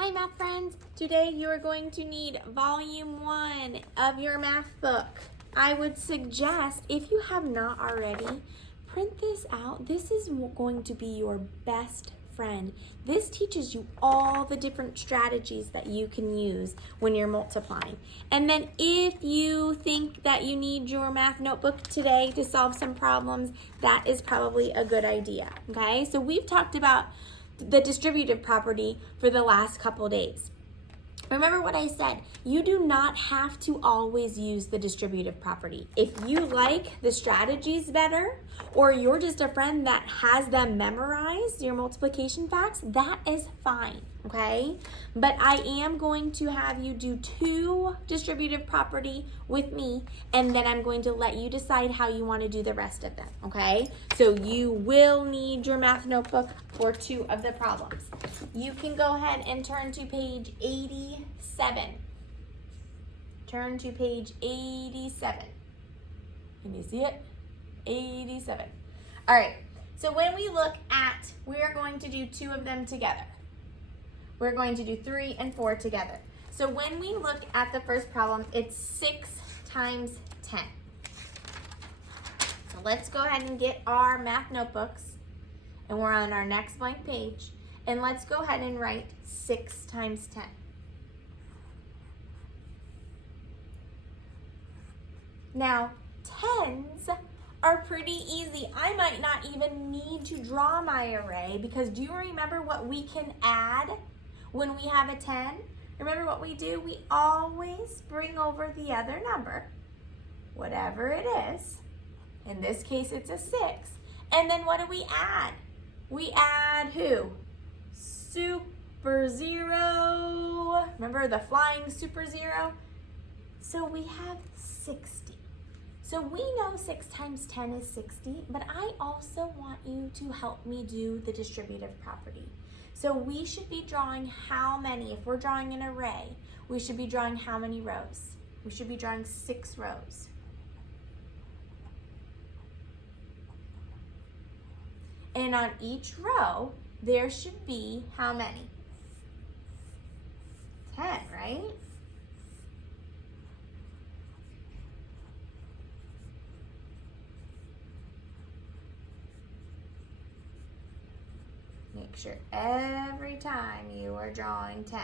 Hi math friends! Today you are going to need volume 1 of your math book. I would suggest, if you have not already, print this out. This is going to be your best friend. This teaches you all the different strategies that you can use when you're multiplying. And then if you think that you need your math notebook today to solve some problems, that is probably a good idea, okay? So we've talked about the distributive property for the last couple days. Remember what I said, you do not have to always use the distributive property. If you like the strategies better, or you're just a friend that has them memorized, your multiplication facts, that is fine, okay? But I am going to have you do 2 distributive property with me, and then I'm going to let you decide how you want to do the rest of them, okay? So you will need your math notebook for 2 of the problems. You can go ahead and turn to page 87. Turn to page 87. Can you see it? 87. All right, so when we look at, we're going to do 2 of them together. We're going to do 3 and 4 together. So when we look at the first problem, it's 6 times 10. So let's go ahead and get our math notebooks, and we're on our next blank page, and let's go ahead and write 6 times 10. Now, tens are pretty easy. I might not even need to draw my array, because do you remember what we can add when we have a 10? Remember what we do? We always bring over the other number, whatever it is. In this case, it's a 6. And then what do we add? We add who? Super zero. Remember the flying super zero? So we have 60. So we know 6 times 10 is 60, but I also want you to help me do the distributive property. So we should be drawing how many? If we're drawing an array, we should be drawing how many rows? We should be drawing 6 rows. And on each row, there should be how many? 10, right? Make sure every time you are drawing 10.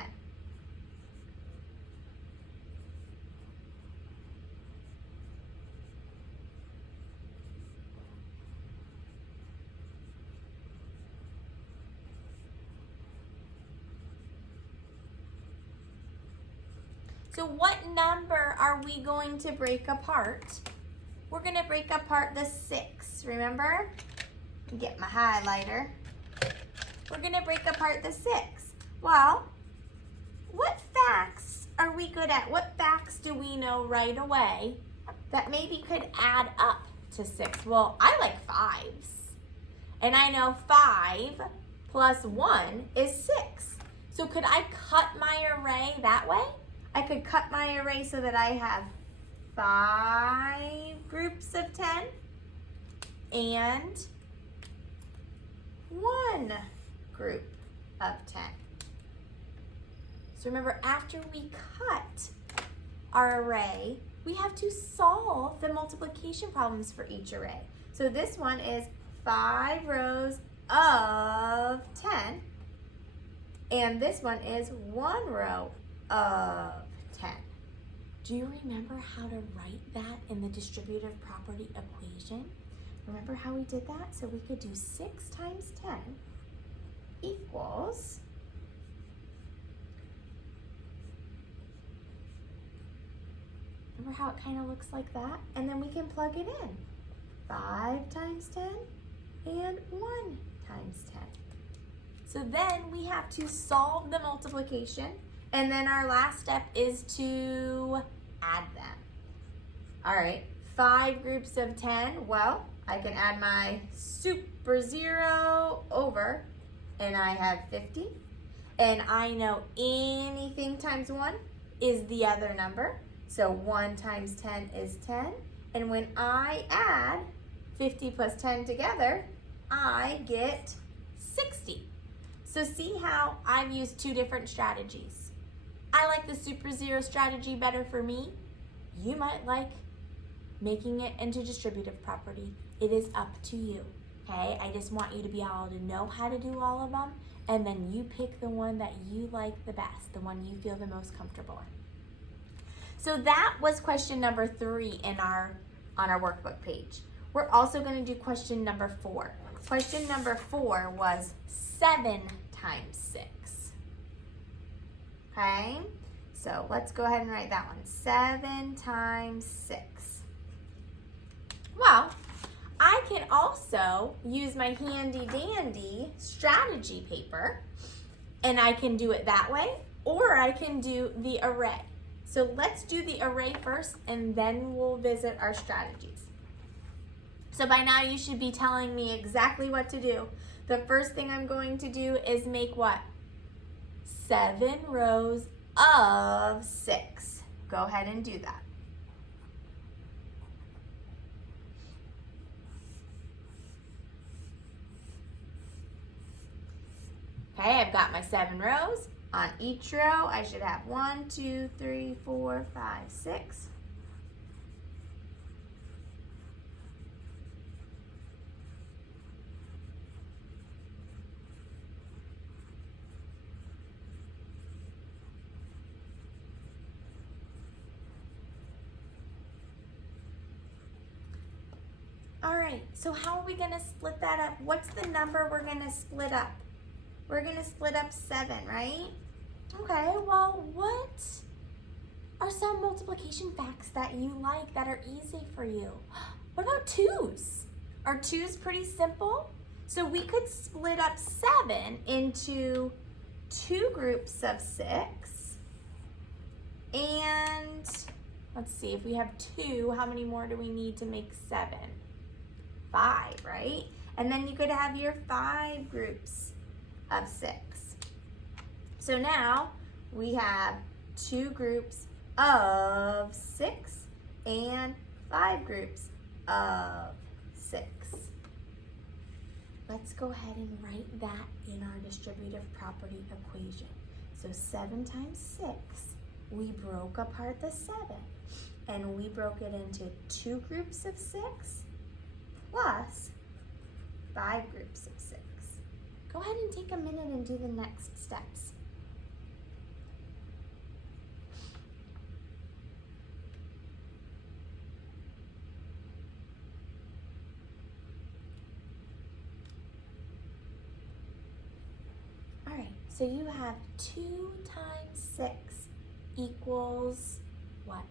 So what number are we going to break apart? We're going to break apart the 6, remember? Get my highlighter. We're going to break apart the 6. Well, what facts are we good at? What facts do we know right away that maybe could add up to 6? Well, I like 5s. And I know 5 plus 1 is 6. So could I cut my array that way? I could cut my array so that I have 5 groups of 10 and 1 group of 10. So remember, after we cut our array, we have to solve the multiplication problems for each array. So this one is 5 rows of 10, and this one is 1 row of 10. Do you remember how to write that in the distributive property equation? Remember how we did that? So we could do 6 times 10 equals remember how it kind of looks like that? And then we can plug it in. 5 times 10 and 1 times 10. So then we have to solve the multiplication, and then our last step is to add them. All right, 5 groups of 10. Well, I can add my super zero over, and I have 50. And I know anything times 1 is the other number. So 1 times 10 is 10. And when I add 50 plus 10 together, I get 60. So see how I've used two different strategies. I like the super zero strategy better for me. You might like making it into distributive property. It is up to you, okay? I just want you to be able to know how to do all of them, and then you pick the one that you like the best, the one you feel the most comfortable in. So that was question number 3 on our workbook page. We're also going to do question number 4. Question number 4 was 7 times 6. Okay, so let's go ahead and write that one. 7 times 6. Well, I can also use my handy dandy strategy paper, and I can do it that way, or I can do the array. So let's do the array first, and then we'll visit our strategies. So by now you should be telling me exactly what to do. The first thing I'm going to do is make what? 7 rows of 6. Go ahead and do that. Okay, I've got my 7 rows. On each row, I should have 1, 2, 3, 4, 5, 6. All right, so how are we gonna split that up? What's the number we're gonna split up? We're gonna split up 7, right? Okay, well, what are some multiplication facts that you like that are easy for you? What about 2's? Are 2's pretty simple? So we could split up 7 into 2 groups of 6. And let's see, if we have 2, how many more do we need to make 7? 5, right? And then you could have your 5 groups of 6. So now we have 2 groups of 6 and 5 groups of 6. Let's go ahead and write that in our distributive property equation. So 7 times 6, we broke apart the 7 and we broke it into 2 groups of 6 plus 5 groups of 6. Go ahead and take a minute and do the next steps. All right, so you have 2 times 6 equals what?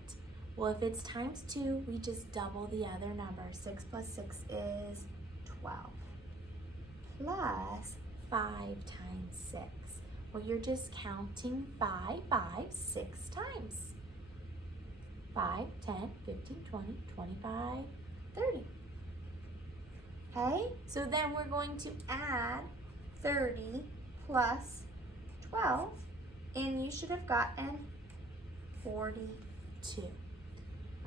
Well, if it's times 2, we just double the other number. 6 plus 6 is 12. Plus 5 times 6. Well, you're just counting by 6 times. 5, 10, 15, 20, 25, 30. Okay, so then we're going to add 30 plus 12, and you should have gotten 42.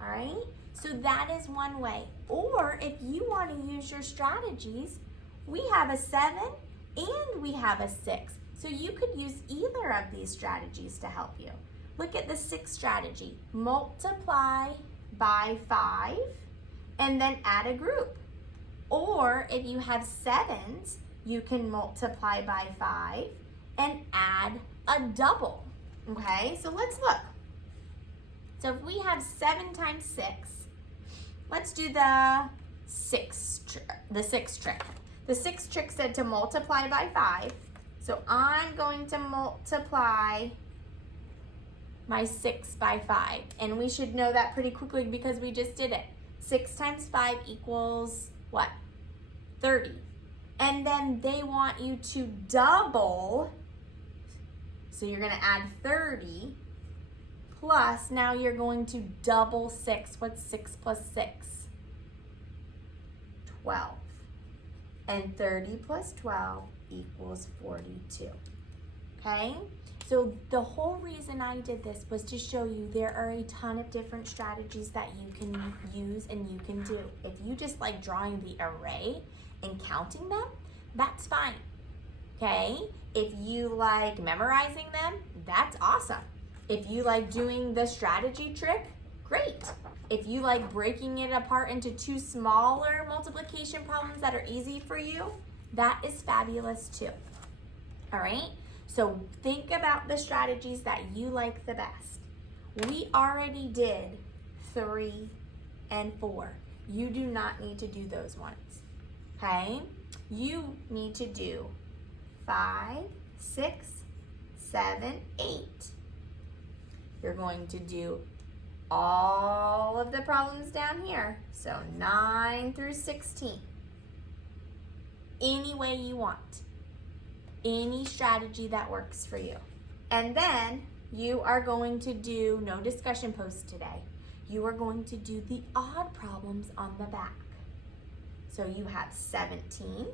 All right, so that is one way. Or if you want to use your strategies, we have a 7 and we have a 6. So you could use either of these strategies to help you. Look at the 6 strategy. Multiply by 5 and then add a group. Or if you have 7s, you can multiply by 5 and add a double. Okay, so let's look. So if we have 7 times 6, let's do the 6 trick. The 6 trick said to multiply by 5. So I'm going to multiply my 6 by 5. And we should know that pretty quickly because we just did it. 6 times 5 equals what? 30. And then they want you to double. So you're going to add 30. Plus, now you're going to double 6. What's 6 plus 6? 12. And 30 plus 12 equals 42. Okay? So the whole reason I did this was to show you there are a ton of different strategies that you can use and you can do. If you just like drawing the array and counting them, that's fine. Okay? If you like memorizing them, that's awesome. If you like doing the strategy trick, great. If you like breaking it apart into two smaller multiplication problems that are easy for you, that is fabulous too. All right? So think about the strategies that you like the best. We already did 3 and 4. You do not need to do those ones. Okay? You need to do 5, 6, 7, 8. You're going to do all of the problems down here. So 9 through 16. Any way you want. Any strategy that works for you. And then you are going to do, no discussion post today. You are going to do the odd problems on the back. So you have 17.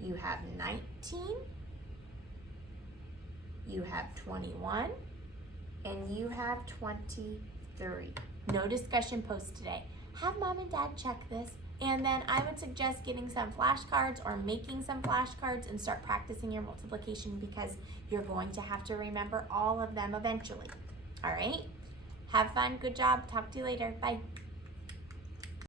You have 19. You have 21. And you have 23. No discussion post today. Have mom and dad check this, and then I would suggest getting some flashcards or making some flashcards and start practicing your multiplication, because you're going to have to remember all of them eventually. All right? Have fun. Good job. Talk to you later. Bye.